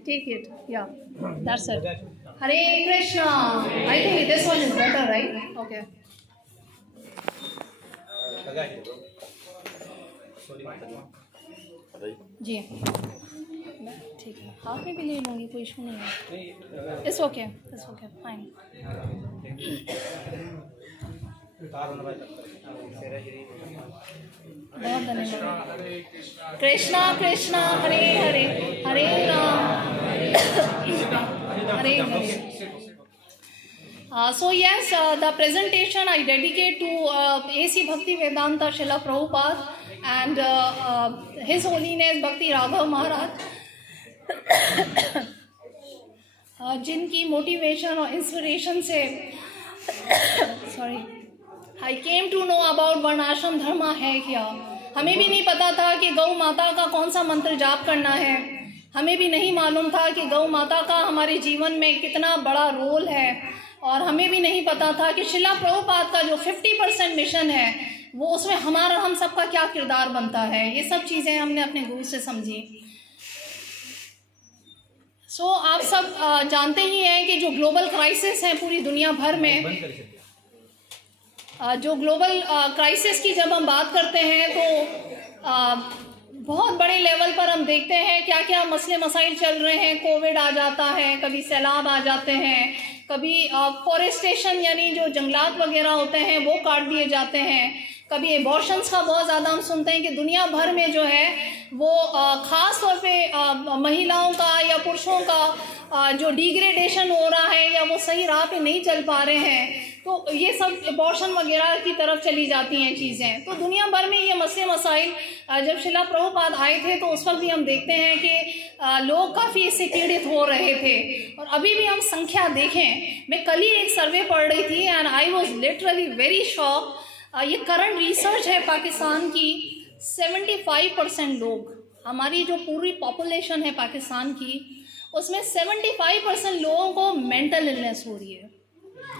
take it. Yeah, that's it. Hare Krishna. I think this one is better, right? Okay. जी ठीक है, half में भी ले लूँगी, कोई इशू नहीं है. It's okay fine. बहुत धन्यवाद. कृष्णा कृष्णा हरे हरे, हरे Ram Hare Hare. So yes, the presentation I dedicate to A.C. Bhakti Vedanta Srila Prabhupada and His Holiness Bhakti Raghav Maharaj, जिनकी मोटिवेशन और इंस्पिरेशन से I came to know about वर्णाश्रम धर्म है क्या. हमें भी नहीं पता था कि गौ माता का कौन सा मंत्र जाप करना है. हमें भी नहीं मालूम था कि गौ माता का हमारे जीवन में कितना बड़ा रोल है. और हमें भी नहीं पता था कि श्रीला प्रभुपाद का जो 50% मिशन है वो उसमें हमारा हम सबका क्या किरदार बनता है. ये सब चीज़ें हमने अपने गुरु से समझी. आप सब जानते ही हैं कि जो ग्लोबल क्राइसिस है पूरी दुनिया भर में, जो ग्लोबल क्राइसिस की जब हम बात करते हैं तो बहुत बड़े लेवल पर हम देखते हैं क्या क्या मसले मसाइल चल रहे हैं. कोविड आ जाता है, कभी सैलाब आ जाते हैं, कभी फॉरेस्टेशन यानी जो जंगलात वगैरह होते हैं वो काट दिए जाते हैं, कभी एबॉर्शंस का बहुत ज़्यादा हम सुनते हैं कि दुनिया भर में जो है वो ख़ास तौर पे महिलाओं का या पुरुषों का जो डिग्रेडेशन हो रहा है या वो सही राह पे नहीं चल पा रहे हैं. तो ये सब एबॉर्शन वगैरह की तरफ चली जाती हैं चीज़ें. तो दुनिया भर में ये मसले मसाइल जब श्रीला प्रभुपाद आए थे तो उस वक्त भी हम देखते हैं कि लोग काफ़ी इससे पीड़ित हो रहे थे. और अभी भी हम संख्या देखें, मैं कल ही एक सर्वे पढ़ रही थी and I was literally very shock. ये करंट रिसर्च है पाकिस्तान की. 75% लोग, हमारी जो पूरी पॉपुलेशन है पाकिस्तान की, उसमें 75% लोगों को मेंटल इलनेस हो रही है.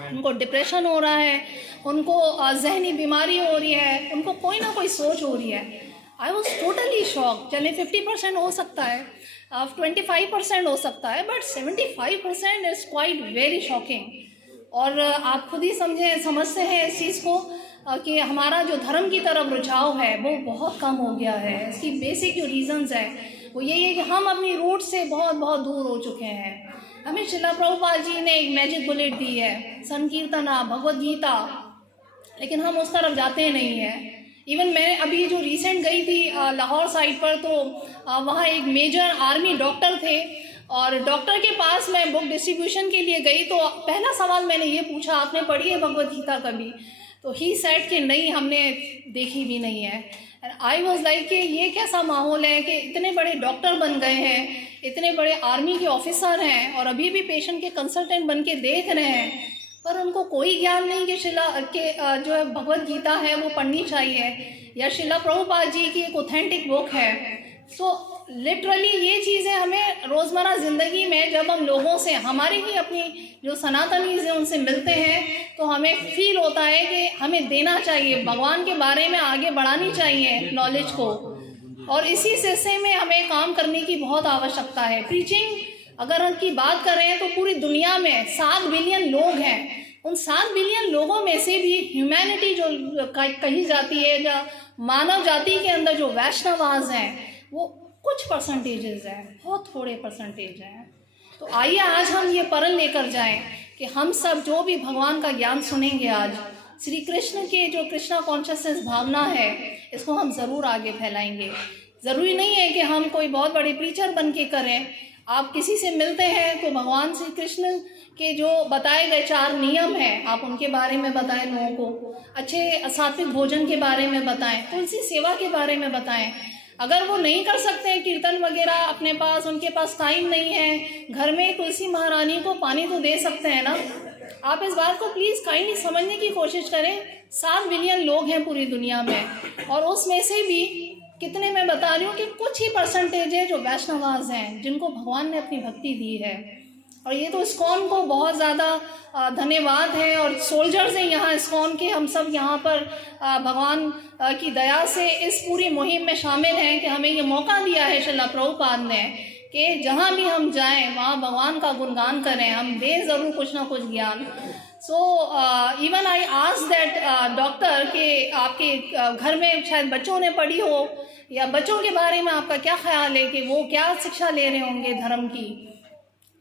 उनको डिप्रेशन हो रहा है, उनको जहनी बीमारी हो रही है, उनको कोई ना कोई सोच हो रही है. I was totally shock. चले 50% हो सकता है, 25% हो सकता है, but 75% is quite very shocking. और आप खुद ही समझते हैं इस चीज़ को कि हमारा जो धर्म की तरफ रुझाव है वो बहुत कम हो गया है. इसकी बेसिक जो रीज़न्स है वो यही है कि हम अपनी रूट से बहुत बहुत दूर हो चुके हैं. हमें श्रीला प्रभुपाद जी ने एक मैजिक बुलेट दी है, संकीर्तना, भगवद गीता, लेकिन हम उस तरफ जाते नहीं हैं. इवन मैं अभी जो रिसेंट गई थी लाहौर साइड पर, तो वहाँ एक मेजर आर्मी डॉक्टर थे और डॉक्टर के पास मैं बुक डिस्ट्रीब्यूशन के लिए गई. तो पहला सवाल मैंने ये पूछा, आपने पढ़ी है भगवद गीता कभी? तो ही सेड कि नहीं, हमने देखी भी नहीं है. आई वॉज लाइक कि ये कैसा माहौल है कि इतने बड़े डॉक्टर बन गए हैं, इतने बड़े आर्मी के ऑफिसर हैं और अभी भी पेशेंट के कंसल्टेंट बन के देख रहे हैं, पर उनको कोई ज्ञान नहीं कि श्रीला के जो है भगवद गीता है वो पढ़नी चाहिए या श्रीला प्रभुपाद जी की एक ऑथेंटिक बुक है. सो लिटरली ये चीज़ें हमें रोज़मर्रा ज़िंदगी में जब हम लोगों से, हमारी ही अपनी जो सनातनीज़ हैं उनसे मिलते हैं, तो हमें फील होता है कि हमें देना चाहिए, भगवान के बारे में आगे बढ़ानी चाहिए नॉलेज को. और इसी सिलसिले में हमें काम करने की बहुत आवश्यकता है. प्रीचिंग अगर हम की बात करें तो पूरी दुनिया में 7 बिलियन लोग हैं. उन 7 बिलियन लोगों में से भी ह्यूमैनिटी जो कही जाती है, जो मानव जाति के अंदर जो वैष्णवाज हैं वो कुछ परसेंटेजेस हैं, बहुत थोड़े परसेंटेज हैं. तो आइए आज हम ये परण लेकर जाएं कि हम सब जो भी भगवान का ज्ञान सुनेंगे आज, श्री कृष्ण के जो कृष्णा कॉन्शियसनेस भावना है, इसको हम ज़रूर आगे फैलाएंगे. ज़रूरी नहीं है कि हम कोई बहुत बड़े प्रीचर बन के करें. आप किसी से मिलते हैं तो भगवान श्री कृष्ण के जो बताए गए 4 नियम हैं, आप उनके बारे में बताएं लोगों को. अच्छे सात्विक भोजन के बारे में बताएं, तुलसी सेवा के बारे में बताएं. अगर वो नहीं कर सकते हैं कीर्तन वगैरह अपने पास, उनके पास टाइम नहीं है, घर में तुलसी महारानी को पानी तो दे सकते हैं ना. आप इस बात को प्लीज़ काइंडली समझने की कोशिश करें. 7 बिलियन लोग हैं पूरी दुनिया में और उसमें से भी कितने, मैं बता रही हूँ कि कुछ ही परसेंटेज है जो वैष्णवाज हैं, जिनको भगवान ने अपनी भक्ति दी है. और ये तो इस्कॉन को बहुत ज़्यादा धन्यवाद है और सोल्जर्स हैं यहाँ इस्कॉन के. हम सब यहाँ पर भगवान की दया से इस पूरी मुहिम में शामिल हैं कि हमें ये मौका दिया है श्रीला प्रभुपाद ने कि जहाँ भी हम जाएं वहाँ भगवान का गुणगान करें, हम दें ज़रूर कुछ ना कुछ ज्ञान। So even I ask that doctor कि आपके घर में शायद बच्चों ने पढ़ी हो, या बच्चों के बारे में आपका क्या ख्याल है कि वो क्या शिक्षा ले रहे होंगे धर्म की।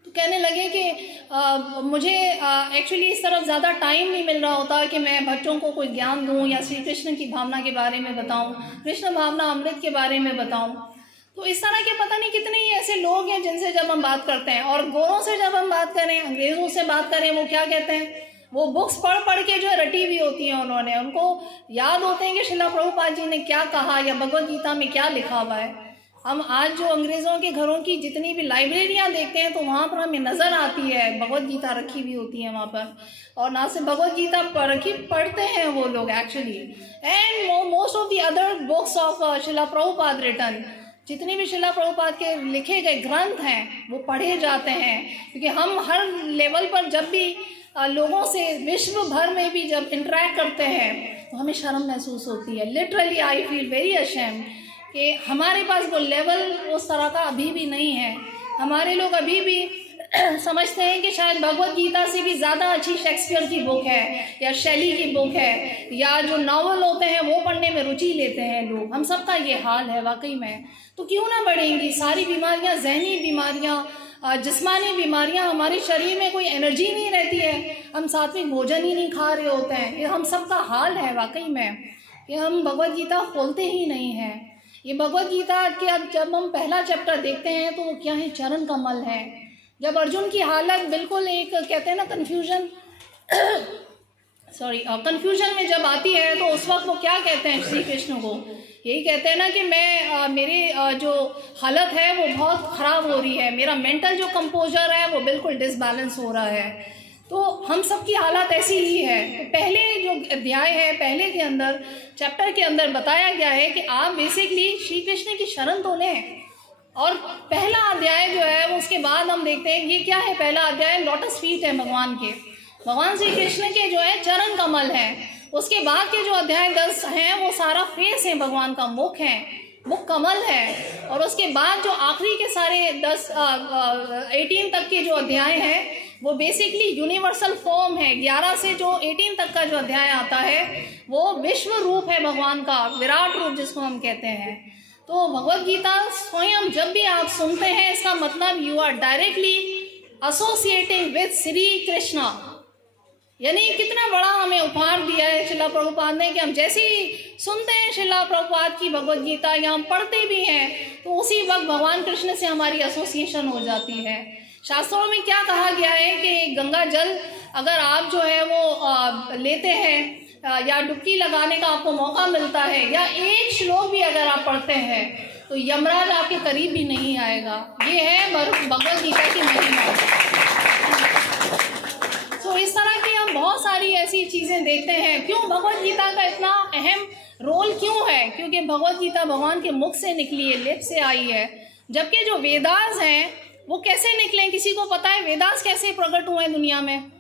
तो कहने लगे कि मुझे एक्चुअली इस तरफ ज़्यादा टाइम नहीं मिल रहा होता कि मैं बच्चों को कोई ज्ञान दूँ या श्री कृष्ण की भावना के बारे में बताऊँ, कृष्ण भावना अमृत के बारे में बताऊँ। तो इस तरह के पता नहीं कितने ही ऐसे लोग हैं जिनसे जब हम बात करते हैं, और गोरों से जब हम बात करें, अंग्रेज़ों से बात करें, वो क्या कहते हैं, वो बुक्स पढ़ पढ़ के जो रटी हुई होती हैं उन्होंने, उनको याद होते हैं कि श्रील प्रभुपाद जी ने क्या कहा या भगवद गीता में क्या लिखा हुआ है। हम आज जो अंग्रेज़ों के घरों की जितनी भी लाइब्रेरियाँ देखते हैं तो वहाँ पर हमें नज़र आती है भगवद गीता रखी हुई होती है वहाँ पर, और ना सिर्फ भगवद गीता पढ़ते हैं वो लोग actually, and most of the other books of Srila Prabhupada written, जितने भी श्रील प्रभुपाद के लिखे गए ग्रंथ हैं वो पढ़े जाते हैं। क्योंकि हम हर लेवल पर जब भी लोगों से विश्व भर में भी जब इंटरेक्ट करते हैं तो हमें शर्म महसूस होती है। Literally I feel very ashamed कि हमारे पास वो लेवल उस तरह का अभी भी नहीं है। हमारे लोग अभी भी समझते हैं कि शायद भगवद गीता से भी ज़्यादा अच्छी शेक्सपियर की बुक है या शैली की बुक है, या जो नावल होते हैं वो पढ़ने में रुचि लेते हैं लोग। हम सबका ये हाल है वाकई में। तो क्यों ना बढ़ेंगी सारी बीमारियां, जहनी बीमारियां, जिस्मानी बीमारियां, हमारे शरीर में कोई एनर्जी नहीं रहती है, हम सात्विक भोजन ही नहीं खा रहे होते हैं। ये हम सबका हाल है वाकई में कि हम भगवद गीता खोलते ही नहीं हैं। ये भगवद गीता के अब जब हम पहला चैप्टर देखते हैं तो वो क्या है, चरण कमल है। जब अर्जुन की हालत बिल्कुल एक कहते हैं ना कन्फ्यूजन कन्फ्यूजन में जब आती है तो उस वक्त वो क्या कहते हैं श्री कृष्ण को, यही कहते हैं ना कि मैं मेरी जो हालत है वो बहुत ख़राब हो रही है, मेरा मेंटल जो कंपोजर है वो बिल्कुल डिसबैलेंस हो रहा है। तो हम सब की हालत ऐसी ही है। तो पहले जो अध्याय है, पहले के अंदर चैप्टर के अंदर बताया गया है कि आप बेसिकली श्री कृष्ण की शरण तो लें। और पहला अध्याय जो है वो उसके बाद हम देखते हैं ये क्या है, पहला अध्याय लोटस फीट है भगवान के, भगवान श्री कृष्ण के जो है चरण कमल है। उसके बाद के जो अध्याय 10 हैं वो सारा फेस है भगवान का, मुख है, मुख कमल है। और उसके बाद जो आखिरी के सारे 18 तक के जो अध्याय हैं वो बेसिकली यूनिवर्सल फॉर्म है। 11 से जो 18 तक का जो अध्याय आता है वो विश्व रूप है भगवान का, विराट रूप जिसको हम कहते हैं। तो भगवद गीता स्वयं जब भी आप सुनते हैं इसका मतलब you are directly associating with Shri Krishna. यानी कितना बड़ा हमें उपहार दिया है श्रील प्रभुपाद ने कि हम जैसे ही सुनते हैं श्रील प्रभुपाद की भगवद गीता या हम पढ़ते भी हैं तो उसी वक्त भगवान कृष्ण से हमारी एसोसिएशन हो जाती है। शास्त्रों में क्या कहा गया है कि गंगा जल अगर आप जो है वो लेते हैं या डुबकी लगाने का आपको मौका मिलता है या एक श्लोक भी अगर आप पढ़ते हैं तो यमराज आपके करीब भी नहीं आएगा। ये है भगवद गीता की महिमा। तो इस तरह की हम बहुत सारी ऐसी चीज़ें देखते हैं। क्यों भगवद गीता का इतना अहम रोल क्यों है? क्योंकि भगवद गीता भगवान के मुख से निकली है, लिप से आई है। जबकि जो वेदास हैं वो कैसे निकले, किसी को पता है वेदास कैसे प्रकट हुए हैं दुनिया में?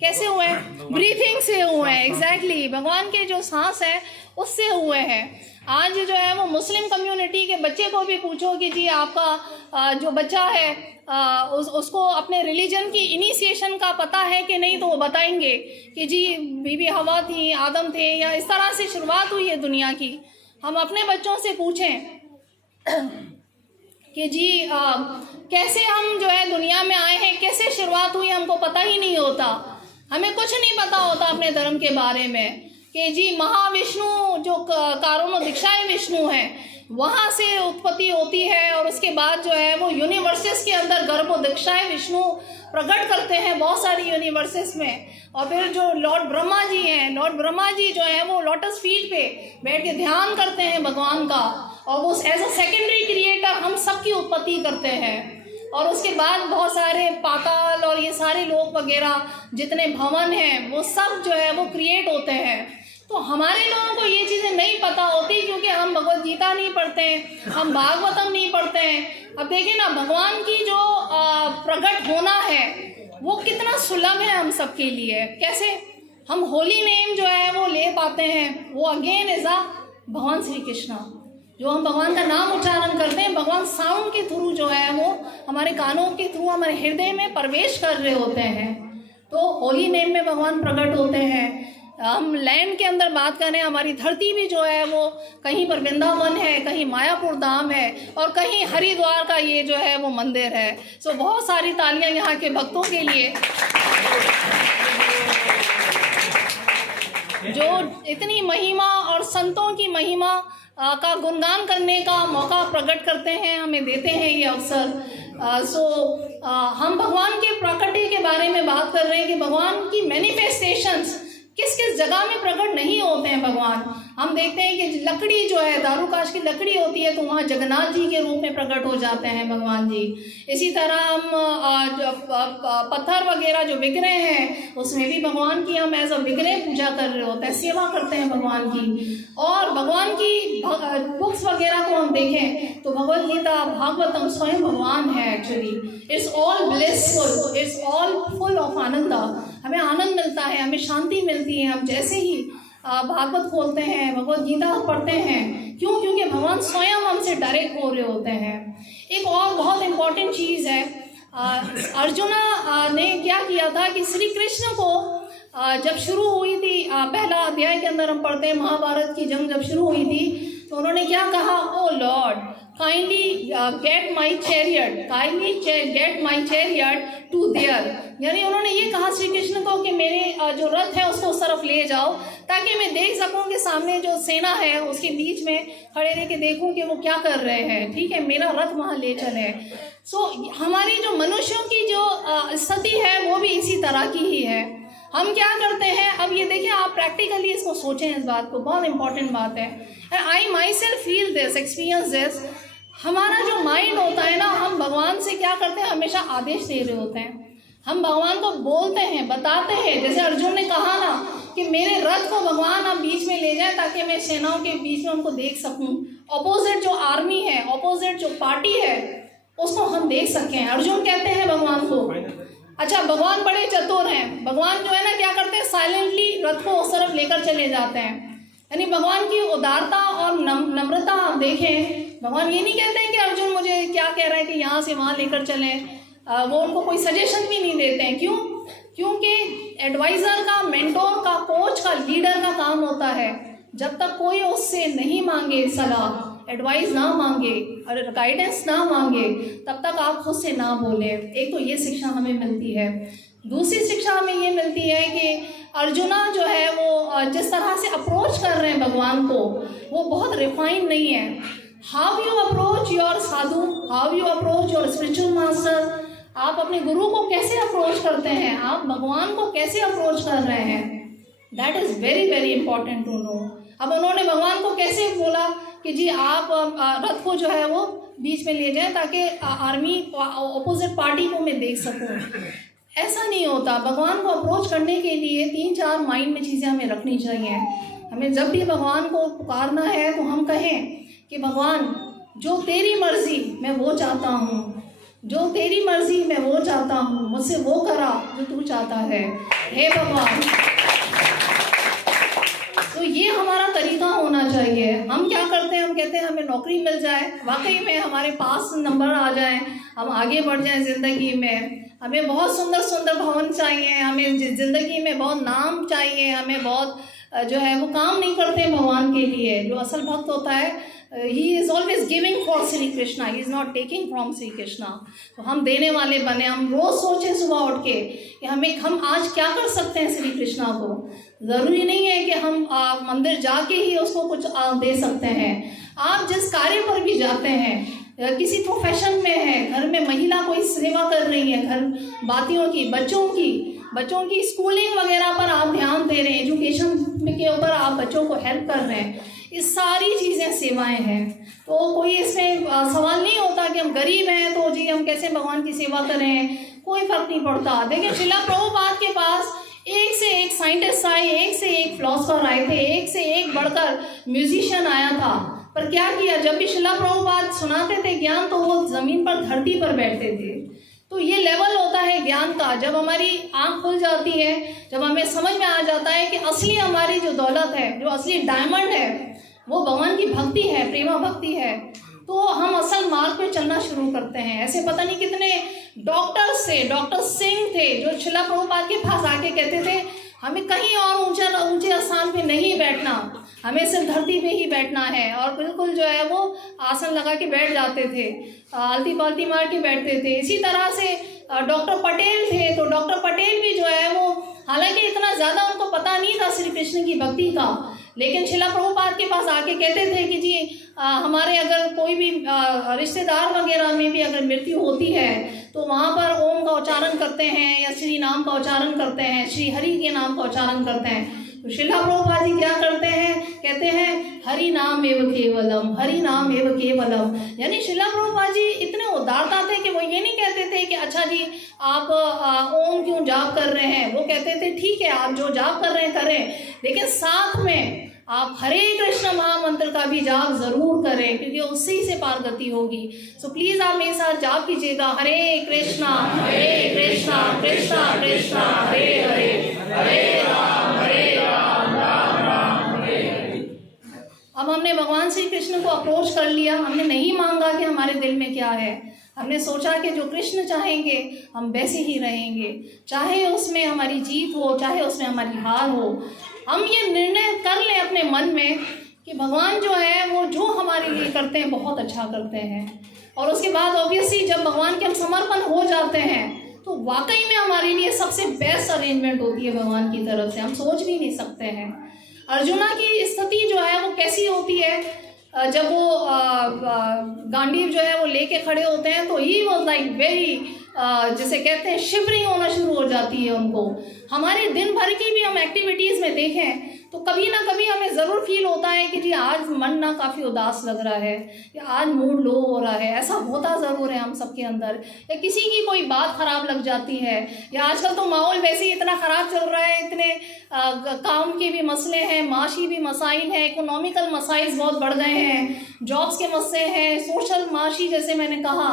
कैसे हुए हैं? ब्रीथिंग से हुए हैं। एग्जैक्टली भगवान के जो सांस है उससे हुए हैं। आज जो है वो मुस्लिम कम्युनिटी के बच्चे को भी पूछो कि जी आपका जो बच्चा है उसको अपने रिलीजन की इनिशिएशन का पता है कि नहीं, तो वो बताएंगे कि जी बीबी हवा थी, आदम थे, या इस तरह से शुरुआत हुई है दुनिया की। हम अपने बच्चों से पूछें कि जी कैसे हम जो है दुनिया में आए हैं, कैसे शुरुआत हुई, हमको पता ही नहीं होता। हमें कुछ नहीं पता होता अपने धर्म के बारे में कि जी महाविष्णु जो कारणों दीक्षाएं विष्णु हैं वहाँ से उत्पत्ति होती है, और उसके बाद जो है वो यूनिवर्सेस के अंदर गर्भ दीक्षाएं विष्णु प्रकट करते हैं बहुत सारी यूनिवर्सेस में। और फिर जो लॉर्ड ब्रह्मा जी हैं, लॉर्ड ब्रह्मा जी जो है वो लोटस फीट पे बैठ के ध्यान करते हैं भगवान का, और वो एज अ सेकेंडरी क्रिएटर हम सबकी उत्पत्ति करते हैं। और उसके बाद बहुत सारे पाताल और ये सारे लोक वगैरह जितने भवन हैं वो सब जो है वो क्रिएट होते हैं। तो हमारे लोगों को ये चीज़ें नहीं पता होती क्योंकि हम भगवद गीता नहीं पढ़ते हैं, हम भागवतम नहीं पढ़ते हैं। अब देखिए ना भगवान की जो प्रकट होना है वो कितना सुलभ है हम सब के लिए। कैसे हम होली नेम जो है वो ले पाते हैं, वो अगेन इज अ भगवान श्री कृष्णा। जो हम भगवान का नाम उच्चारण करते हैं, भगवान साउंड के थ्रू जो है वो हमारे कानों के थ्रू हमारे हृदय में प्रवेश कर रहे होते हैं। तो होली नेम में भगवान प्रकट होते हैं। हम लैंड के अंदर बात करें, हमारी धरती भी जो है वो कहीं पर वृंदावन है, कहीं मायापुर धाम है और कहीं हरिद्वार का ये जो है वो मंदिर है। सो बहुत सारी तालियां यहाँ के भक्तों के लिए जो इतनी महिमा और संतों की महिमा का गुणगान करने का मौका प्रकट करते हैं, हमें देते हैं ये अवसर। हम भगवान के प्रकटे के बारे में बात कर रहे हैं कि भगवान की मैनिफेस्टेशंस किस किस जगह में प्रकट नहीं होते हैं भगवान। हम देखते हैं कि लकड़ी जो है, दारूकाश की लकड़ी होती है, तो वहाँ जगन्नाथ जी के रूप में प्रकट हो जाते हैं भगवान जी। इसी तरह हम पत्थर वगैरह जो विग्रह हैं उसमें भी भगवान की हम एज अ विग्रह पूजा कर रहे होते हैं, सेवा करते हैं भगवान की। और भगवान की बुक्स वगैरह को हम देखें तो भगवद गीता, भागवतम स्वयं भगवान है actually. It's all blissful, it's all full of anand. हमें आनंद मिलता है, हमें शांति मिलती है हम जैसे ही भागवत खोलते हैं, भगवद गीता पढ़ते हैं। क्यों? क्योंकि भगवान स्वयं हमसे डायरेक्ट हो रहे होते हैं। एक और बहुत इम्पॉर्टेंट चीज़ है, अर्जुना ने क्या किया था कि श्री कृष्ण को जब शुरू हुई थी, पहला अध्याय के अंदर हम पढ़ते हैं, महाभारत की जंग जब शुरू हुई थी तो उन्होंने क्या कहा, O Lord kindly get my chariot, kindly get my chariot to there. यानी उन्होंने ये कहा श्री कृष्ण को कि मेरे जो रथ है उसको उस तरफ ले जाओ ताकि मैं देख सकूं कि सामने जो सेना है उसके बीच में खड़े रह के देखूं कि वो क्या कर रहे हैं, ठीक है, मेरा रथ वहाँ ले चले। हमारी जो मनुष्यों की जो स्थिति है वो भी इसी तरह की ही है। हम क्या करते हैं, अब ये देखिए, आप प्रैक्टिकली इसको सोचें, इस बात को, बहुत इंपॉर्टेंट बात है। I myself feel this, experience this. हमारा जो माइंड होता है ना, हम भगवान से क्या करते हैं, हमेशा आदेश दे रहे होते हैं। हम भगवान को बोलते हैं, बताते हैं, जैसे अर्जुन ने कहा ना कि मेरे रथ को भगवान आप बीच में ले जाए ताकि मैं सेनाओं के बीच में उनको देख सकूं, ऑपोजिट जो आर्मी है, ऑपोजिट जो पार्टी है उसको हम देख सकें। अर्जुन कहते हैं भगवान को। अच्छा, भगवान बड़े चतुर हैं। भगवान जो है ना क्या करते हैं, साइलेंटली रथ को उस तरफ लेकर चले जाते हैं। यानी भगवान की उदारता और नम्रता आप देखें। भगवान ये नहीं कहते हैं कि अर्जुन मुझे क्या कह रहा है कि यहाँ से वहाँ लेकर चलें। वो उनको कोई सजेशन भी नहीं देते हैं। क्यों? क्योंकि एडवाइज़र का, मेंटोर का, कोच का, लीडर का काम होता है जब तक कोई उससे नहीं मांगे सलाह, एडवाइस ना मांगे और गाइडेंस ना मांगे, तब तक आप खुद से ना बोले। एक तो ये शिक्षा हमें मिलती है। दूसरी शिक्षा हमें ये मिलती है कि अर्जुना जो है वो जिस तरह से अप्रोच कर रहे हैं भगवान को, वो बहुत रिफाइन नहीं है। How you approach your Sadhu, how you approach your spiritual master, आप अपने गुरु को कैसे अप्रोच करते हैं, आप भगवान को कैसे अप्रोच कर रहे हैं, that is very very important to know. अब उन्होंने भगवान को कैसे बोला कि जी आप रथ को जो है वो बीच में ले जाएं ताकि आर्मी ऑपोजिट पार्टी को मैं देख सकूं। ऐसा नहीं होता। भगवान को अप्रोच करने के लिए 3-4 माइंड में चीज़ें हमें रखनी चाहिए। हमें जब भी भगवान को पुकारना है तो हम कहें कि भगवान जो तेरी मर्जी मैं वो चाहता हूँ, जो तेरी मर्जी मैं वो चाहता हूँ, मुझसे वो करा जो तू चाहता है, हे भगवान। तो ये हमारा तरीका होना चाहिए। हम क्या करते हैं, हम कहते हैं हमें नौकरी मिल जाए, वाकई में हमारे पास नंबर आ जाए, हम आगे बढ़ जाएं ज़िंदगी में, हमें बहुत सुंदर सुंदर भवन चाहिए, हमें ज़िंदगी में बहुत नाम चाहिए, हमें बहुत जो है वो काम नहीं करते भगवान के लिए। जो असल भक्त होता है, he is always giving for Shri Krishna, he is not taking from Shri Krishna. तो हम देने वाले बने। हम रोज़ सोचें सुबह उठ के कि हम आज क्या कर सकते हैं श्री कृष्णा को। ज़रूरी नहीं है कि हम मंदिर जाके ही उसको कुछ दे सकते हैं। आप जिस कार्य पर भी जाते हैं, किसी प्रोफेशन में है, घर में महिला कोई सेवा कर रही है, घर बातियों की, बच्चों की स्कूलिंग वगैरह पर आप ध्यान दे रहे हैं, एजुकेशन के ऊपर आप बच्चों को हेल्प कर रहे हैं, ये सारी चीज़ें सेवाएं हैं। तो कोई इसमें सवाल नहीं होता कि हम गरीब हैं तो जी हम कैसे भगवान की सेवा करें, कोई फर्क नहीं पड़ता। देखिए, श्रील प्रभुपाद के पास एक से एक साइंटिस्ट आए, एक से एक फिलोसफर आए थे, एक से एक बढ़कर म्यूजिशियन आया था, पर क्या किया, जब भी श्रील प्रभुपाद सुनाते थे ज्ञान तो वो ज़मीन पर, धरती पर बैठते थे। तो ये लेवल होता है ज्ञान का। जब हमारी आँख खुल जाती है, जब हमें समझ में आ जाता है कि असली हमारी जो दौलत है, जो असली डायमंड है, वो भगवान की भक्ति है, प्रेमा भक्ति है, तो हम असल मार्ग पे चलना शुरू करते हैं। ऐसे पता नहीं कितने डॉक्टर्स थे, डॉक्टर सिंह थे, जो शिला प्रभुपाद के पास आके कहते थे हमें कहीं और ऊंचे स्थान पे नहीं बैठना, हमें सिर्फ धरती पे ही बैठना है, और बिल्कुल जो है वो आसन लगा के बैठ जाते थे, आलती पालती मार के बैठते थे। इसी तरह से डॉक्टर पटेल थे, तो डॉक्टर पटेल भी जो है वो, हालांकि इतना ज़्यादा उनको पता नहीं था श्री कृष्ण की भक्ति का, लेकिन शिला प्रभुपाद के पास आके कहते थे कि जी हमारे अगर कोई भी रिश्तेदार वगैरह में भी अगर मृत्यु होती है तो वहाँ पर ओम का उच्चारण करते हैं या श्री नाम का उच्चारण करते हैं, श्री हरि के नाम का उच्चारण करते हैं। तो शिला प्रभुपाद जी क्या करते हैं, कहते हैं हरि नाम एव केवलम, हरि नाम एव केवलम। यानी शिला प्रभुपाद जी इतने उदारता थे कि वो ये नहीं कहते थे कि अच्छा जी आप ओम क्यों जाप कर रहे हैं, वो कहते थे ठीक है आप जो जाप कर रहे हैं करें, लेकिन साथ में आप हरे कृष्ण महामंत्र का भी जाप जरूर करें, क्योंकि उससे ही से पारगति होगी। सो प्लीज आप मेरे साथ जाप कीजिएगा, हरे कृष्णा कृष्णा कृष्णा हरे हरे, हरे राम राम राम हरे हरे। अब हमने भगवान श्री कृष्ण को अप्रोच कर लिया, हमने नहीं मांगा कि हमारे दिल में क्या है, हमने सोचा कि जो कृष्ण चाहेंगे हम वैसे ही रहेंगे, चाहे उसमें हमारी जीत हो चाहे उसमें हमारी हार हो। हम ये निर्णय कर लें अपने मन में कि भगवान जो है वो जो हमारे लिए करते हैं बहुत अच्छा करते हैं, और उसके बाद ऑब्वियसली जब भगवान के हम समर्पण हो जाते हैं तो वाकई में हमारे लिए सबसे बेस्ट अरेंजमेंट होती है भगवान की तरफ से, हम सोच भी नहीं सकते हैं। अर्जुना की स्थिति जो है वो कैसी होती है, जब वो गांडीव जो है वो लेके खड़े होते हैं तो ही वॉज लाइक वेरी, जिसे कहते हैं शिवरिंग होना शुरू हो जाती है उनको। हमारे दिन भर की भी हम एक्टिविटीज़ में देखें तो कभी ना कभी हमें ज़रूर फील होता है कि जी आज मन ना काफ़ी उदास लग रहा है, या आज मूड लो हो रहा है, ऐसा होता ज़रूर है हम सबके अंदर, या किसी की कोई बात ख़राब लग जाती है, या आजकल तो माहौल वैसे ही इतना ख़राब चल रहा है, इतने काम के भी मसले हैं, माशी भी मसाइल हैं, इकोनॉमिकल मसाइल बहुत बढ़ गए हैं, जॉब्स के मसले हैं, सोशल माशी जैसे मैंने कहा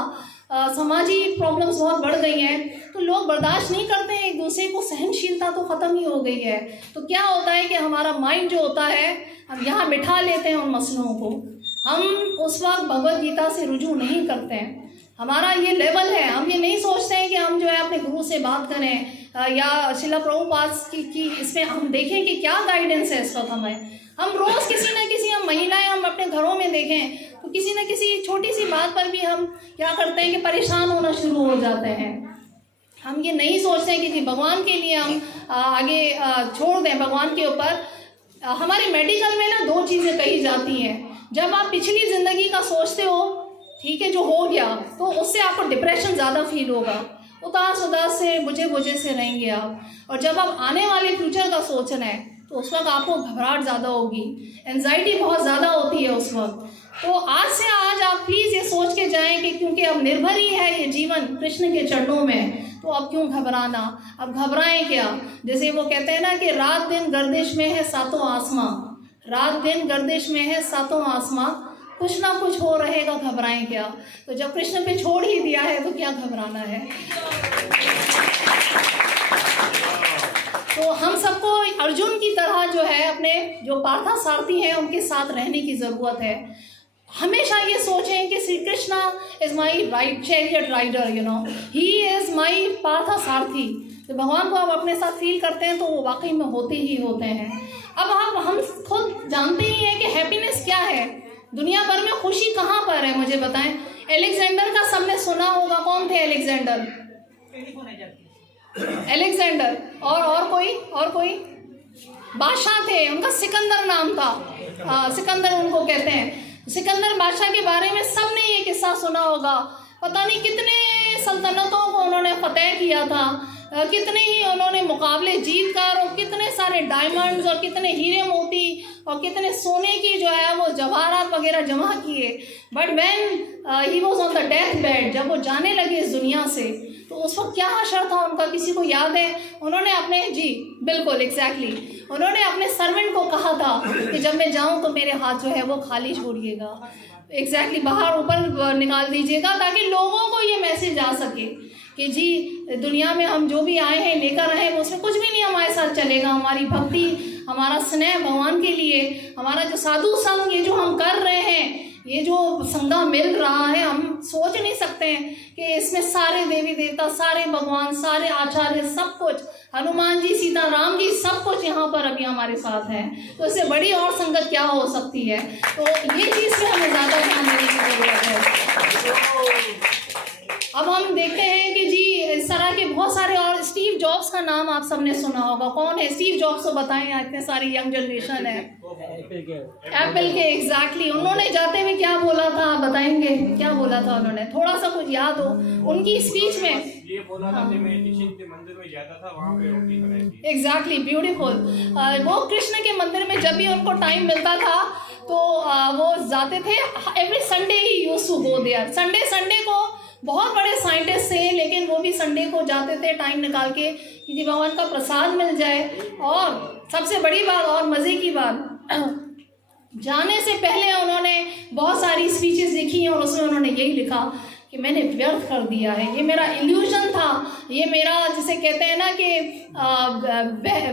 समाजी प्रॉब्लम्स बहुत बढ़ गई हैं, तो लोग बर्दाश्त नहीं करते हैं एक दूसरे को, सहनशीलता तो ख़त्म ही हो गई है। तो क्या होता है कि हमारा माइंड जो होता है हम यहाँ बिठा लेते हैं उन मसलों को, हम उस वक्त भगवद गीता से रुजू नहीं करते हैं, हमारा ये लेवल है, हम ये नहीं सोचते हैं कि हम जो है अपने गुरु से बात करें या शिला प्रभुपाद की इसमें हम देखें कि क्या गाइडेंस है इस वक्त हमें। हम रोज़ किसी न किसी, हम महिलाएं हम अपने घरों में देखें तो किसी न किसी छोटी सी बात पर भी हम क्या करते हैं कि परेशान होना शुरू हो जाते हैं। हम ये नहीं सोचते हैं कि जी भगवान के लिए हम आगे छोड़ दें भगवान के ऊपर। हमारे मेडिकल में ना दो चीज़ें कही जाती हैं, जब आप पिछली ज़िंदगी का सोचते हो, ठीक है, जो हो गया, तो उससे आपको डिप्रेशन ज़्यादा फील होगा, उदास से बुझे से रहेंगे आप, और जब आप आने वाले फ्यूचर का सोच रहे हैं तो उस वक्त आपको घबराहट ज़्यादा होगी, एंजाइटी बहुत ज़्यादा होती है उस वक्त। तो आज से आज आप प्लीज़ ये सोच के जाएं कि क्योंकि अब निर्भर ही है ये जीवन कृष्ण के चरणों में, तो अब क्यों घबराना, अब घबराएं क्या। जैसे वो कहते हैं ना कि रात दिन गर्दिश में है सातों आसमां, रात दिन गर्दिश में है सातों आसमां, कुछ ना कुछ हो रहेगा, घबराएं क्या। तो जब कृष्ण पे छोड़ ही दिया है तो क्या घबराना है। तो हम सबको अर्जुन की तरह जो है अपने जो पार्था सारथी हैं उनके साथ रहने की ज़रूरत है। हमेशा ये सोचें कि Shri Krishna is my right chariot rider, you know, he is my Partha Sarathi. तो भगवान को आप अपने साथ फील करते हैं तो वो वाकई में होते ही होते हैं। अब हम खुद जानते ही हैं कि हैप्पीनेस क्या है, दुनिया भर में खुशी कहाँ पर है, मुझे बताएं। एलेक्जेंडर का सबने सुना होगा, कौन थे एलेक्जेंडर? एलेक्जेंडर और कोई बादशाह थे, उनका सिकंदर नाम था, सिकंदर उनको कहते हैं। सिकंदर बादशाह के बारे में सबने ये किस्सा सुना होगा, पता नहीं कितने सल्तनतों को उन्होंने फतेह किया था, कितने ही उन्होंने मुकाबले जीत कर, और कितने सारे डायमंड्स और कितने हीरे मोती और कितने सोने की जो है वो जवाहरात वगैरह जमा किए। But when he was on the death bed, जब वो जाने लगे इस दुनिया से, तो उस वक्त क्या हशर था उनका, किसी को याद है? उन्होंने अपने, जी बिल्कुल एग्जैक्टली, उन्होंने अपने सर्वेंट को कहा था कि जब मैं जाऊं तो मेरे हाथ जो है वो खाली छोड़िएगा। एग्जैक्टली बाहर ऊपर निकाल दीजिएगा, ताकि लोगों को ये मैसेज आ सके कि जी दुनिया में हम जो भी आए हैं लेकर आए हैं उसमें कुछ भी नहीं हमारे साथ चलेगा। हमारी भक्ति, हमारा स्नेह भगवान के लिए, हमारा जो साधु संग ये जो हम कर रहे हैं, ये जो संगम मिल रहा है, हम सोच नहीं सकते हैं कि इसमें सारे देवी देवता, सारे भगवान, सारे आचार्य, सब कुछ, हनुमान जी, सीता राम जी, सब कुछ यहाँ पर अभी हमारे साथ है। तो इससे बड़ी और संगत क्या हो सकती है। तो ये चीज़ पे हमें ज़्यादा ध्यान देने की जरूरत है। अब हम देखते हैं कि जी इस तरह के बहुत सारे, और स्टीव जॉब्स का नाम आप सबने सुना होगा। कौन है स्टीव जॉब्स को बताएं, इतने सारी यंग जनरेशन है। एप्पल के एग्जैक्टली उन्होंने जाते हुए क्या बोला था, बताएंगे क्या बोला था उन्होंने, थोड़ा सा कुछ याद हो उनकी स्पीच में? ये बोला था कि मैं कृष्ण के मंदिर में जाता था, वहाँ पे रोटी बनाई थी। Exactly beautiful. वो कृष्ण के मंदिर में जब भी उनको टाइम मिलता था तो वो जाते थे। Every Sunday he used to go there. Sunday को बहुत बड़े साइंटिस्ट थे, लेकिन वो भी संडे को जाते थे टाइम निकाल के कि जी भगवान का प्रसाद मिल जाए। और सबसे बड़ी बात और मज़े की बात, जाने से पहले उन्होंने बहुत सारी स्पीचेस लिखी और उसमें उन्होंने यही लिखा कि मैंने व्यर्थ कर दिया है, ये मेरा इल्यूजन था, ये मेरा जिसे कहते हैं ना कि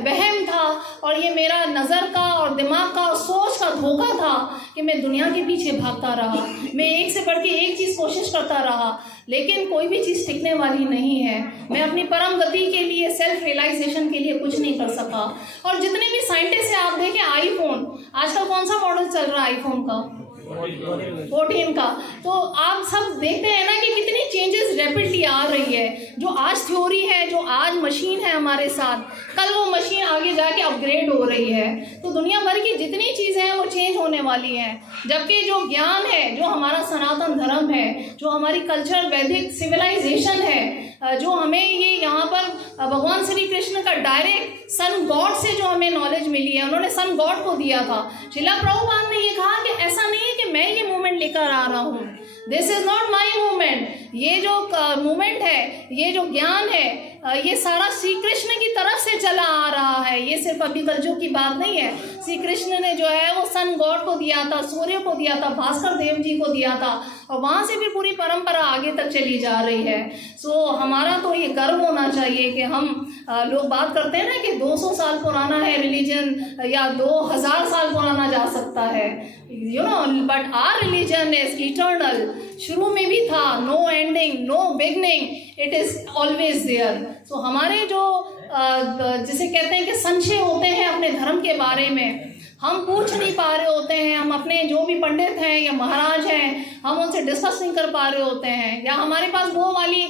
वहम था, और ये मेरा नज़र का और दिमाग का और सोच का धोखा था कि मैं दुनिया के पीछे भागता रहा, मैं एक से बढ़ के एक चीज़ कोशिश करता रहा, लेकिन कोई भी चीज़ टिकने वाली नहीं है। मैं अपनी परम गति के लिए, सेल्फ रियलाइजेशन के लिए कुछ नहीं कर सका। और जितने भी साइंटिस्ट हैं, आप देखें आईफोन, आजकल कौन सा मॉडल चल रहा है आईफोन का? 14 का। तो आप सब देखते हैं ना कि कितनी चेंजेस रैपिडली आ रही है। जो आज थ्योरी है, जो आज मशीन है हमारे साथ, कल वो मशीन आगे जाके अपग्रेड हो रही है। तो दुनिया भर की जितनी चीज़ें हैं वो चेंज होने वाली हैं। जबकि जो ज्ञान है, जो हमारा सनातन धर्म है, जो हमारी कल्चर वैदिक सिविलाइजेशन है, जो हमें ये यहाँ पर भगवान श्री कृष्ण का डायरेक्ट सन गॉड से जो हमें नॉलेज मिली है, उन्होंने सन गॉड को दिया था। श्रील प्रभुपाद ने ये कहा कि ऐसा नहीं है कि मैं ये मूवमेंट लेकर आ रहा हूँ, this is not my movement. ये जो मूवमेंट है, ये जो ज्ञान है, ये सारा श्री कृष्ण की तरफ से चला आ रहा है। ये सिर्फ अभी कलयुग की बात नहीं है। श्री कृष्ण ने जो है वो सन गॉड को दिया था, सूर्य को दिया था, भास्कर देव जी को दिया था, और वहाँ से भी पूरी परंपरा आगे तक चली जा रही है। सो हमारा तो ये गर्व होना चाहिए कि हम लोग बात करते हैं ना कि 200 साल पुराना है रिलीजन, या 2000 साल पुराना जा सकता है, you know, but our religion is eternal. शुरू में भी था, no ending, no beginning, it is always there. So हमारे जो जिसे कहते हैं कि संशय होते हैं अपने धर्म के बारे में, हम पूछ नहीं पा रहे होते हैं, हम अपने जो भी पंडित हैं या महाराज हैं, हम उनसे डिस्कस नहीं कर पा रहे होते हैं, या हमारे पास वो वाली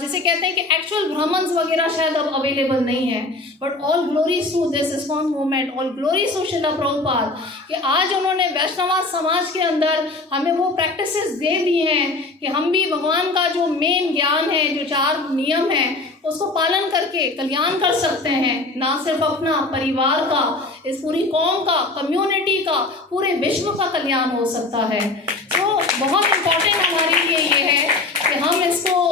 जिसे कहते हैं कि एक्चुअल ब्राह्मण्स वगैरह शायद अब अवेलेबल नहीं है। But all glories to this ISKCON movement, all glories to Srila Prabhupada कि आज उन्होंने वैष्णव समाज के अंदर हमें वो प्रैक्टिसेस दे दी हैं कि हम भी भगवान का जो मेन ज्ञान है, जो 4 नियम हैं, उसको पालन करके कल्याण कर सकते हैं। ना सिर्फ अपना परिवार का, इस पूरी कौम का, कम्युनिटी का, पूरे विश्व का कल्याण हो सकता है। तो बहुत इम्पोर्टेंट हमारे लिए ये है कि हम इसको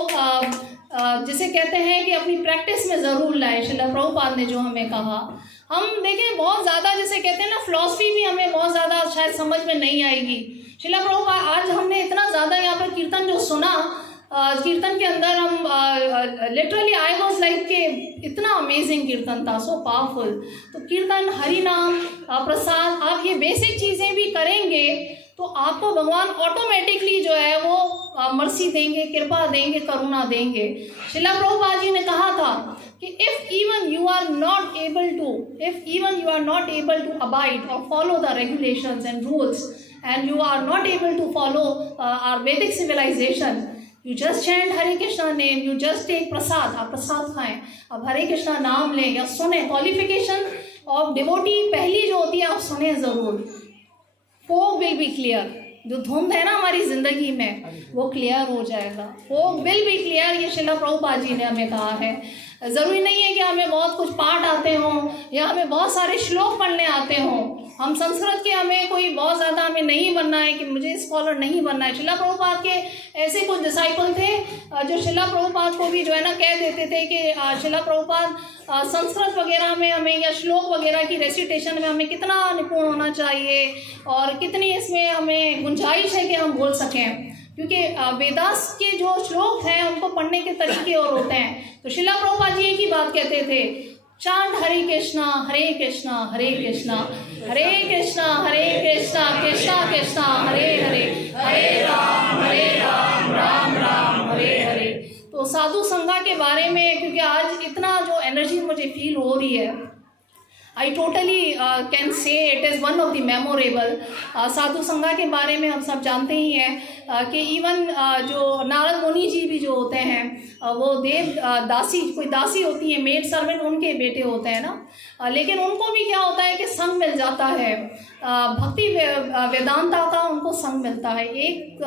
जिसे कहते हैं कि अपनी प्रैक्टिस में ज़रूर लाएं। श्रील प्रभुपाद ने जो हमें कहा, हम देखें बहुत ज़्यादा जिसे कहते हैं ना फिलॉसफी भी हमें बहुत ज़्यादा शायद समझ में नहीं आएगी। श्रील प्रभुपाद, आज हमने इतना ज़्यादा यहाँ पर कीर्तन जो सुना, कीर्तन के अंदर हम लिटरली आई वॉज लाइक के इतना अमेजिंग कीर्तन था, सो पावरफुल। तो कीर्तन, हरि नाम, प्रसाद, आप ये बेसिक चीज़ें भी करेंगे तो आपको भगवान ऑटोमेटिकली जो है वो मर्सी देंगे, कृपा देंगे, करुणा देंगे। श्रील प्रभुपाद जी ने कहा था कि if even you are not able to abide और follow the regulations and rules, and you are not able to follow our Vedic civilisation, you just chant Hare Krishna name, you just take prasad, आप प्रसाद खाएं, आप हरे कृष्णा नाम लें या सुने। क्वालिफिकेशन ऑफ डिवोटी पहली जो होती है आप सुने ज़रूर। फोग विल बी क्लियर, जो धुंध है ना हमारी ज़िंदगी में वो क्लियर हो जाएगा। फोग विल बी क्लियर, ये श्रील प्रभुपाद जी ने हमें कहा है। ज़रूरी नहीं है कि हमें बहुत कुछ पाठ आते हों या हमें बहुत सारे श्लोक पढ़ने आते हों, हम संस्कृत के हमें कोई बहुत ज़्यादा हमें नहीं बनना है कि मुझे स्कॉलर नहीं बनना है। शिला प्रभुपाद के ऐसे कुछ डिसाइपल थे जो शिला प्रभुपाद को भी जो है ना कह देते थे कि शिला प्रभुपाद संस्कृत वगैरह में हमें या श्लोक वगैरह की रेसिटेशन में हमें कितना निपुण होना चाहिए और कितनी इसमें हमें गुंजाइश है कि हम बोल सकें, क्योंकि वेदास के जो श्लोक हैं उनको पढ़ने के तरीके और होते हैं। तो शिला प्रभुपाद जी एक ही बात कहते थे, चांट हरे कृष्णा हरे कृष्णा हरे कृष्णा हरे कृष्णा हरे कृष्णा कृष्णा कृष्णा हरे हरे हरे राम राम राम हरे हरे। तो साधु संघा के बारे में, क्योंकि आज इतना जो एनर्जी मुझे फील हो रही है, I totally can say it is one of the memorable। साधु संघा के बारे में हम सब जानते ही हैं कि इवन जो नारद मुनि जी भी जो होते हैं वो देव दासी, कोई दासी होती है, मेड सर्वेंट उनके बेटे होते हैं ना, लेकिन उनको भी क्या होता है कि संग मिल जाता है, भक्ति वेदांता का उनको संग मिलता है। एक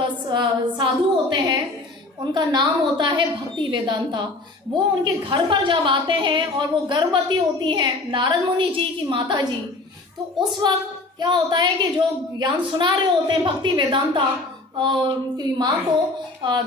साधु होते हैं, उनका नाम होता है भक्ति वेदांता। वो उनके घर पर जब आते हैं और वो गर्भवती होती हैं नारद मुनि जी की माता जी, तो उस वक्त क्या होता है कि जो ज्ञान सुना रहे होते हैं भक्ति वेदांता उनकी माँ को,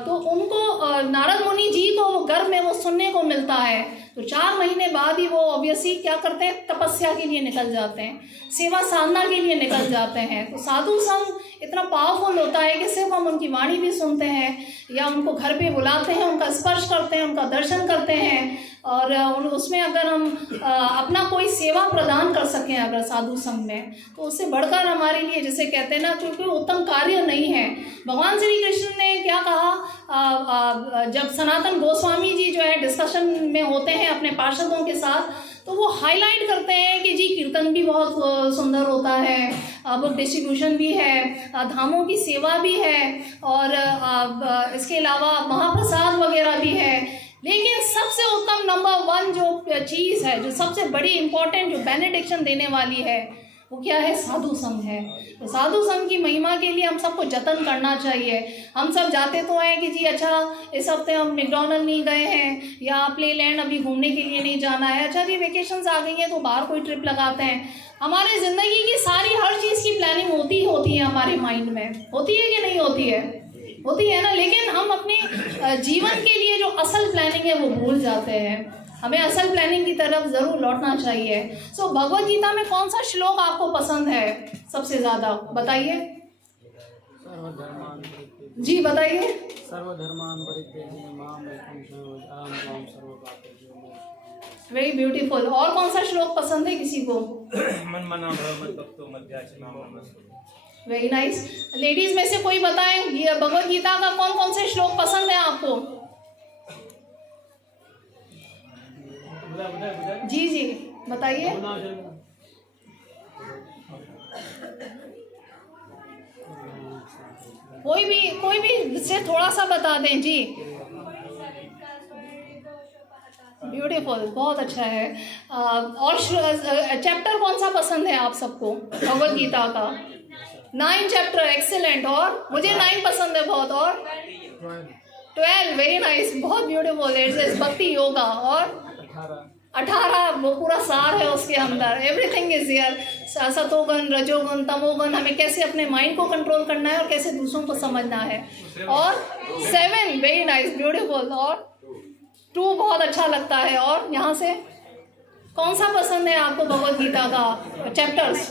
तो उनको नारद मुनि जी को वो गर्भ में वो सुनने को मिलता है। तो 4 महीने बाद ही वो ऑब्वियसली क्या करते हैं, तपस्या के लिए निकल जाते हैं, सेवा साधना के लिए निकल जाते हैं। तो साधु संग इतना पावरफुल होता है कि सिर्फ हम उनकी वाणी भी सुनते हैं या उनको घर पे बुलाते हैं, उनका स्पर्श करते हैं, उनका दर्शन करते हैं, और उसमें अगर हम अपना कोई सेवा प्रदान कर सकें अगर साधु संघ में, तो उससे बढ़कर हमारे लिए, जैसे कहते हैं ना, क्योंकि उत्तम कार्य नहीं है। भगवान श्री कृष्ण ने क्या कहा, जब सनातन गोस्वामी जी जो है डिस्कशन में होते हैं अपने पार्षदों के साथ, तो वो हाईलाइट करते हैं कि जी कीर्तन भी बहुत सुंदर होता है, बुक डिस्ट्रीब्यूशन भी है, धामों की सेवा भी है, और इसके अलावा महाप्रसाद वगैरह भी है, लेकिन सबसे उत्तम नंबर 1 जो चीज़ है, जो सबसे बड़ी इम्पोर्टेंट, जो बेनेडिक्शन देने वाली है, वो क्या है, साधु संघ है। तो साधु संघ की महिमा के लिए हम सबको जतन करना चाहिए। हम सब जाते तो हैं कि जी अच्छा इस हफ्ते हम मैकडॉनल्ड नहीं गए हैं या प्लेलैंड अभी घूमने के लिए नहीं जाना है, अच्छा जी वेकेशंस आ गई हैं तो बाहर कोई ट्रिप लगाते हैं। हमारे ज़िंदगी की सारी हर चीज़ की प्लानिंग होती है हमारे माइंड में, होती है कि नहीं होती है, होती है ना, लेकिन हम अपने जीवन के लिए जो असल प्लानिंग है वो भूल जाते हैं। हमें असल प्लानिंग की तरफ ज़रूर लौटना चाहिए। सो भगवद गीता में कौन सा श्लोक आपको पसंद है सबसे ज़्यादा, बताइए जी, बताइए। सर्वधर्मान परित्यज्य माम एकं शरणं अहं त्वां सर्वपापेभ्यो। Very beautiful. और कौन सा श्लोक पसंद है किसी को? मन मना भगवतो मध्याचि माम। Very nice. लेडीज में से कोई बताएं भगवद गीता का कौन कौन से श्लोक पसंद है आपको? जी जी बताइए। कोई भी से थोड़ा सा बता दें जी। ब्यूटीफुल, बहुत अच्छा है। और चैप्टर कौन सा पसंद है आप सबको भगवद गीता का? 9 चैप्टर, एक्सेलेंट। और मुझे 9 पसंद है बहुत। और 12, वेरी नाइस, बहुत ब्यूटीफुल। इट्स भक्ति योगा। और 18 वो पूरा सार है उसके अंदर, एवरीथिंग इज हियर। सतोगुण, रजोगुण, तमोगुण, हमें कैसे अपने माइंड को कंट्रोल करना है और कैसे दूसरों को समझना है। और 7, वेरी नाइस, ब्यूटीफुल। और 2 बहुत अच्छा लगता है। और यहाँ से कौन सा पसंद है आपको भगवद गीता का चैप्टर्स?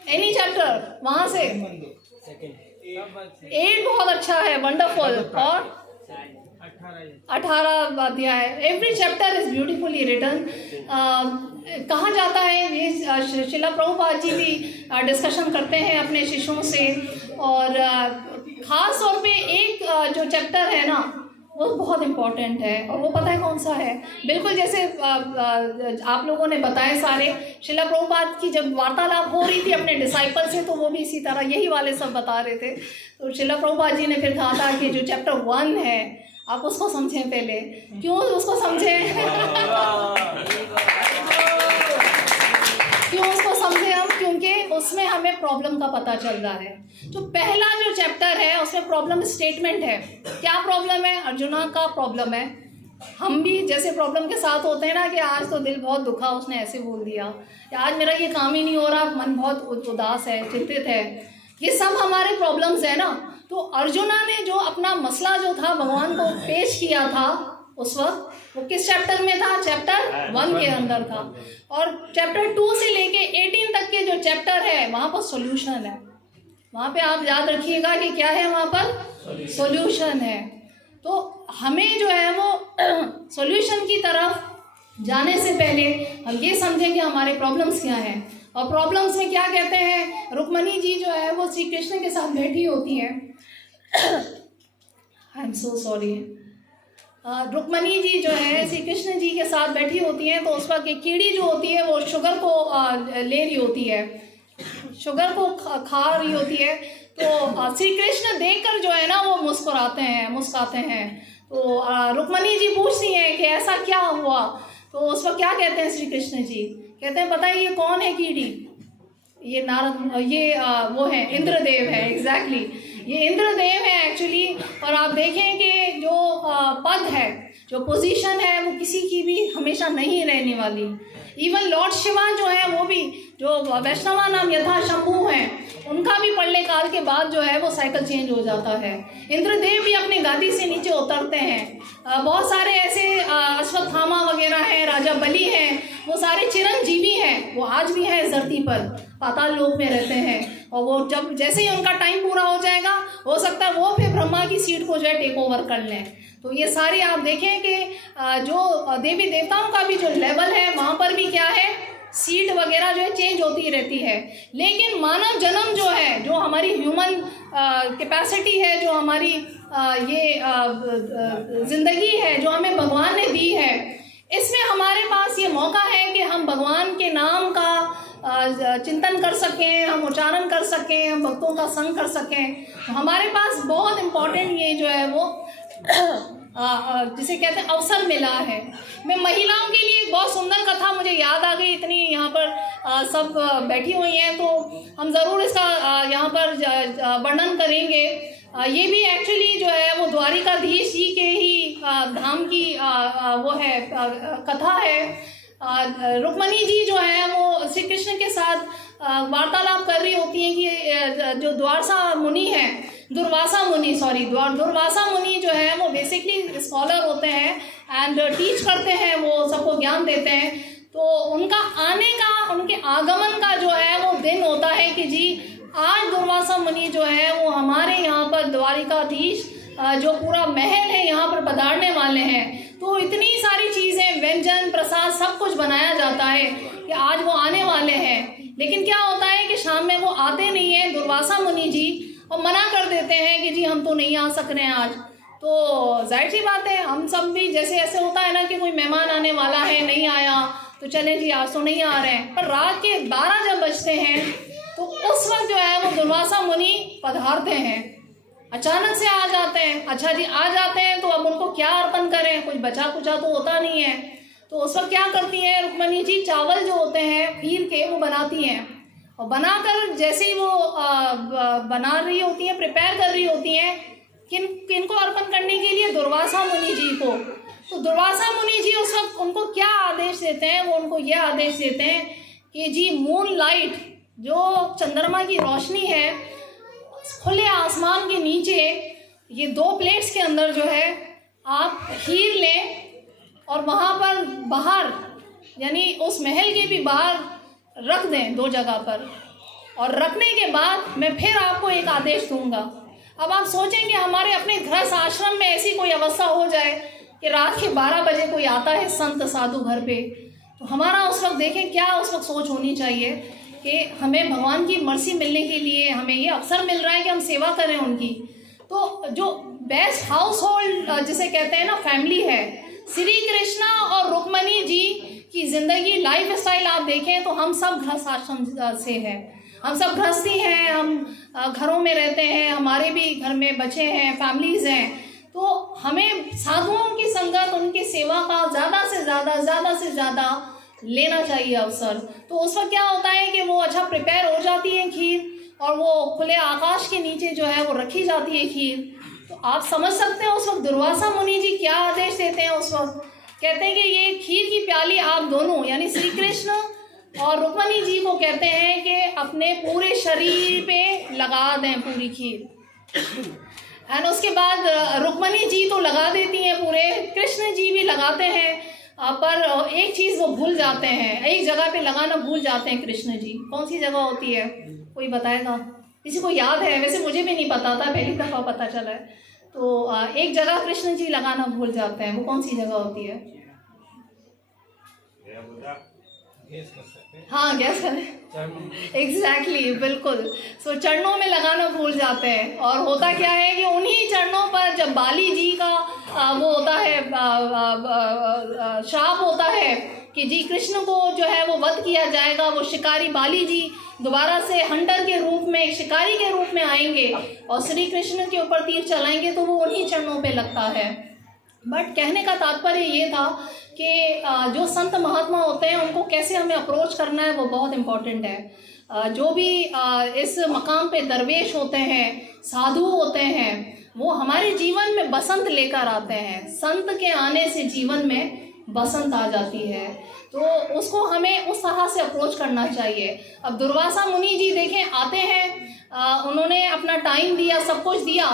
एनी चैप्टर वहाँ से? 8 बहुत अच्छा है, वंडरफुल। और 18 अध्याय। Every chapter is beautifully written. कहा जाता है, ये शिला प्रभुपाद जी भी डिस्कशन करते हैं अपने शिष्यों से, और ख़ास तौर पे एक जो चैप्टर है ना वो बहुत इम्पॉर्टेंट है। और वो पता है कौन सा है? बिल्कुल जैसे आप लोगों ने बताए सारे, शिला प्रभुपाद की जब वार्तालाप हो रही थी अपने डिसाइपल से, तो वो भी इसी तरह यही वाले सब बता रहे थे। तो शिला प्रभुपाद जी ने फिर कहा था कि जो चैप्टर 1 है आप उसको समझें पहले। क्यों उसको समझें? क्यों उसको समझें हम? क्योंकि उसमें हमें प्रॉब्लम का पता चल रहा है। जो पहला जो चैप्टर है उसमें प्रॉब्लम स्टेटमेंट है। क्या प्रॉब्लम है? अर्जुना का प्रॉब्लम है हम भी जैसे प्रॉब्लम के साथ होते हैं ना कि आज तो दिल बहुत दुखा, उसने ऐसे बोल दिया, या आज मेरा ये काम ही नहीं हो रहा, मन बहुत उदास है, चिंतित है, ये सब हमारे प्रॉब्लम्स है ना। तो अर्जुना ने जो अपना मसला जो था भगवान को पेश किया था उस वक्त, वो किस चैप्टर में था? चैप्टर 1 के अंदर था। और चैप्टर 2 से लेके 18 तक के जो चैप्टर है वहाँ पर सॉल्यूशन है। वहाँ पे आप याद रखिएगा कि क्या है, वहाँ पर सॉल्यूशन है। तो हमें जो है वो सॉल्यूशन की तरफ जाने से पहले हम ये समझें कि हमारे प्रॉब्लम्स क्या हैं। और प्रॉब्लम्स में क्या कहते हैं, रुक्मणी जी जो है वो श्री कृष्ण के साथ बैठी होती हैं। I am so sorry. Rukmini ji जो है श्री कृष्ण जी के साथ बैठी होती हैं, तो उस वक्त एक कीड़ी जो होती है वो शुगर को ले रही होती है, शुगर को खा रही होती है। तो श्री कृष्ण देखकर जो है ना वो मुस्कुराते हैं। तो रुक्मणी जी पूछती हैं कि ऐसा क्या हुआ? तो उस वक्त क्या कहते हैं श्री कृष्ण जी? कहते हैं पता है ये कौन है कीड़ी? ये नारद, ये वो है इंद्रदेव है। एग्जैक्टली ये इंद्रदेव है एक्चुअली। और आप देखें कि जो पद है, जो पोजीशन है, वो किसी की भी हमेशा नहीं रहने वाली। इवन लॉर्ड शिवा जो है वो भी, जो वैष्णवा नाम यथा शंभु हैं, उनका भी पल्ले काल के बाद जो है वो साइकिल चेंज हो जाता है। इंद्रदेव भी अपनी गादी से नीचे उतरते हैं। बहुत सारे ऐसे अश्वत्थामा वगैरह हैं, राजा बलि हैं, वो सारे चिरंजीवी हैं, वो आज भी हैं इस धरती पर, पाताल लोक में रहते हैं। और वो जब जैसे ही उनका टाइम पूरा हो जाएगा, हो सकता है वो फिर ब्रह्मा की सीट को जो है टेक ओवर कर लें। तो ये सारे आप देखें कि जो देवी देवताओं का भी जो लेवल है वहाँ पर भी क्या है, सीट वगैरह जो है चेंज होती रहती है। लेकिन मानव जन्म जो है, जो हमारी ह्यूमन कैपेसिटी है, जो हमारी ये ज़िंदगी है जो हमें भगवान ने दी है, इसमें हमारे पास ये मौका है कि हम भगवान के नाम का चिंतन कर सकें, हम उच्चारण कर सकें, हम भक्तों का संग कर सकें। तो हमारे पास बहुत इम्पोर्टेंट ये जो है वो जिसे कहते हैं अवसर मिला है। मैं महिलाओं के लिए एक बहुत सुंदर कथा मुझे याद आ गई, इतनी यहाँ पर सब बैठी हुई हैं तो हम ज़रूर इसका यहाँ पर वर्णन करेंगे। ये भी एक्चुअली जो है वो द्वारिकाधीश जी के ही धाम की वो है कथा है। रुक्मणी जी जो है वो श्री कृष्ण के साथ वार्तालाप कर रही होती हैं कि जो दुर्वासा मुनि जो है वो बेसिकली स्कॉलर होते हैं एंड टीच करते हैं, वो सबको ज्ञान देते हैं। तो उनका आने का, उनके आगमन का जो है वो दिन होता है कि जी आज दुर्वासा मुनि जो है वो हमारे यहाँ पर द्वारिकाधीश जो पूरा महल है यहाँ पर पधारने वाले हैं। तो इतनी सारी चीज़ें, व्यंजन, प्रसाद, सब कुछ बनाया जाता है कि आज वो आने वाले हैं। लेकिन क्या होता है कि शाम में वो आते नहीं हैं दुर्वासा मुनि जी, और मना कर देते हैं कि जी हम तो नहीं आ सक रहे हैं आज। तो जाहिर सी बात है, हम सब भी जैसे ऐसे होता है ना कि कोई मेहमान आने वाला है, नहीं आया तो चले जी आज तो नहीं आ रहे हैं। पर रात के 12 जब बजते हैं तो उस वक्त जो है वो दुर्वासा मुनि पधारते हैं, अचानक से आ जाते हैं। अच्छा जी आ जाते हैं तो अब उनको क्या अर्पण करें, कुछ बचा कुचा तो होता नहीं है। तो उस वक्त क्या करती हैं रुक्मणी जी, चावल जो होते हैं खीर के वो बनाती हैं, और बनाकर जैसे ही वो बना रही होती हैं, प्रिपेयर कर रही होती हैं, किनको अर्पण करने के लिए, दुर्वासा मुनि जी को। तो दुर्वासा मुनि जी उस वक्त उनको क्या आदेश देते हैं, वो उनको यह आदेश देते हैं कि जी मून लाइट, जो चंद्रमा की रोशनी है, खुले आसमान के नीचे ये 2 प्लेट्स के अंदर जो है आप खीर लें और वहाँ पर बाहर, यानी उस महल के भी बाहर रख दें 2 जगह पर। और रखने के बाद मैं फिर आपको एक आदेश दूंगा। अब आप सोचें कि हमारे अपने गृहस्थ आश्रम में ऐसी कोई अवस्था हो जाए कि रात के 12 बजे कोई आता है संत साधु घर पे, तो हमारा उस वक्त देखें क्या उस वक्त सोच होनी चाहिए कि हमें भगवान की मर्सी मिलने के लिए हमें ये अवसर मिल रहा है कि हम सेवा करें उनकी। तो जो बेस्ट हाउस होल्ड जिसे कहते हैं ना फैमिली है, श्री कृष्णा और रुक्मणी जी की ज़िंदगी, लाइफ स्टाइल आप देखें तो हम सब गृहस्थ आश्रम से हैं, हम सब गृहस्थी हैं, हम घरों में रहते हैं, हमारे भी घर में बच्चे हैं, फैमिलीज़ हैं। तो हमें साधुओं की संगत, उनकी सेवा का ज़्यादा से ज़्यादा लेना चाहिए अवसर। तो उस वक्त क्या होता है कि वो अच्छा प्रिपेयर हो जाती है खीर, और वो खुले आकाश के नीचे जो है वो रखी जाती है खीर। तो आप समझ सकते हैं उस वक्त दुर्वासा मुनि जी क्या आदेश देते हैं। उस वक्त कहते हैं कि ये खीर की प्याली आप दोनों यानी श्री कृष्ण और रुक्मणी जी को कहते हैं कि अपने पूरे शरीर पे लगा दें पूरी खीर। एंड उसके बाद रुक्मणी जी तो लगा देती हैं पूरे, कृष्ण जी भी लगाते हैं, पर एक चीज़ वो भूल जाते हैं, एक जगह पे लगाना भूल जाते हैं कृष्ण जी। कौन सी जगह होती है, कोई बताएगा? किसी को याद है? वैसे मुझे भी नहीं पता था, पहली दफ़ा पता चला है। तो एक जगह कृष्ण जी लगाना भूल जाते हैं, वो कौन सी जगह होती है? हाँ, गैस करें। एग्जैक्टली, बिल्कुल। सो चरणों में लगाना भूल जाते हैं। और होता क्या है कि उन्हीं चरणों पर जब बाली जी का वो होता है, श्राप होता है कि जी कृष्ण को जो है वो वध किया जाएगा, वो शिकारी बाली जी दोबारा से हंटर के रूप में, शिकारी के रूप में आएंगे और श्री कृष्ण के ऊपर तीर चलाएंगे, तो वो उन्हीं चरणों पे लगता है। बट कहने का तात्पर्य ये था कि जो संत महात्मा होते हैं उनको कैसे हमें अप्रोच करना है वो बहुत इम्पॉर्टेंट है। जो भी इस मकाम पे दरवेश होते हैं, साधु होते हैं, वो हमारे जीवन में बसंत लेकर आते हैं। संत के आने से जीवन में बसंत आ जाती है, तो उसको हमें उस तरह से अप्रोच करना चाहिए। अब दुर्वासा मुनि जी देखें, आते हैं, उन्होंने अपना टाइम दिया, सब कुछ दिया,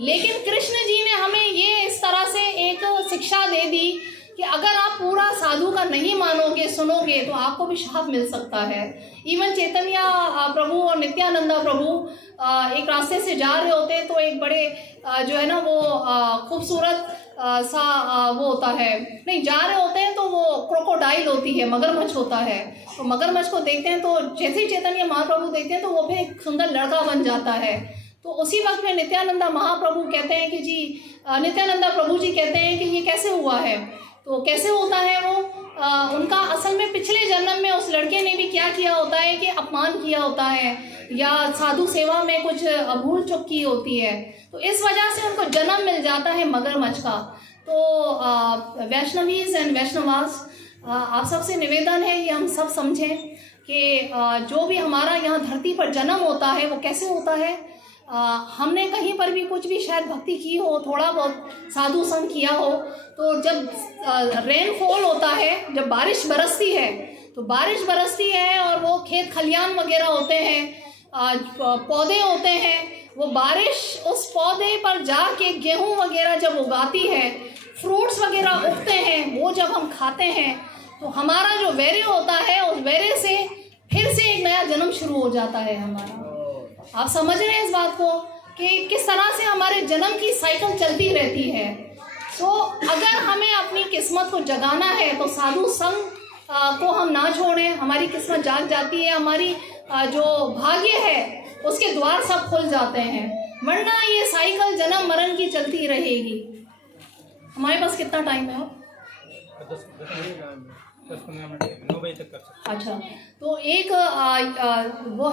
लेकिन कृष्ण जी ने हमें ये इस तरह से एक शिक्षा दे दी कि अगर आप पूरा साधु का नहीं मानोगे, सुनोगे, तो आपको भी शाप मिल सकता है। इवन चैतन्य प्रभु और नित्यानंदा प्रभु एक रास्ते से जा रहे होते हैं, तो एक बड़े जो है ना वो खूबसूरत सा वो होता है, नहीं जा रहे होते हैं तो वो क्रोकोडाइल होती है, मगरमच्छ होता है, तो मगरमच्छ को देखते हैं तो जैसे ही चैतन्य महाप्रभु देखते हैं तो वो फिर एक सुंदर लड़का बन जाता है। तो उसी वक्त में नित्यानंदा महाप्रभु कहते हैं कि जी, नित्यानंदा प्रभु जी कहते हैं कि ये कैसे हुआ है? तो कैसे होता है वो? उनका असल में पिछले जन्म में उस लड़के ने भी क्या किया होता है कि अपमान किया होता है या साधु सेवा में कुछ भूल चूक की होती है, तो इस वजह से उनको जन्म मिल जाता है मगरमच्छ का। तो वैष्णवीज एंड वैष्णवास, आप सबसे निवेदन है कि हम सब समझें कि जो भी हमारा यहाँ धरती पर जन्म होता है वो कैसे होता है। हमने कहीं पर भी कुछ भी शायद भक्ति की हो, थोड़ा बहुत साधु संग किया हो, तो जब रेनफॉल होता है, जब बारिश बरसती है, तो बारिश बरसती है और वो खेत खलियान वगैरह होते हैं, पौधे होते हैं, वो बारिश उस पौधे पर जाके गेहूं वगैरह जब उगाती है, फ्रूट्स वगैरह उगते हैं, वो जब हम खाते हैं तो हमारा जो वैर्य होता है, उस वैर्य से फिर से एक नया जन्म शुरू हो जाता है हमारा। आप समझ रहे हैं इस बात को कि किस तरह से हमारे जन्म की साइकिल चलती रहती है। तो अगर हमें अपनी किस्मत को जगाना है तो साधु संग को हम ना छोड़ें, हमारी किस्मत जाग जाती है, हमारी जो भाग्य है उसके द्वार सब खुल जाते हैं, वरना ये साइकिल जन्म मरण की चलती रहेगी। हमारे पास कितना टाइम है? 10-15 मिनट, 9 बजे तक कर सकते हैं। अच्छा, तो एक वो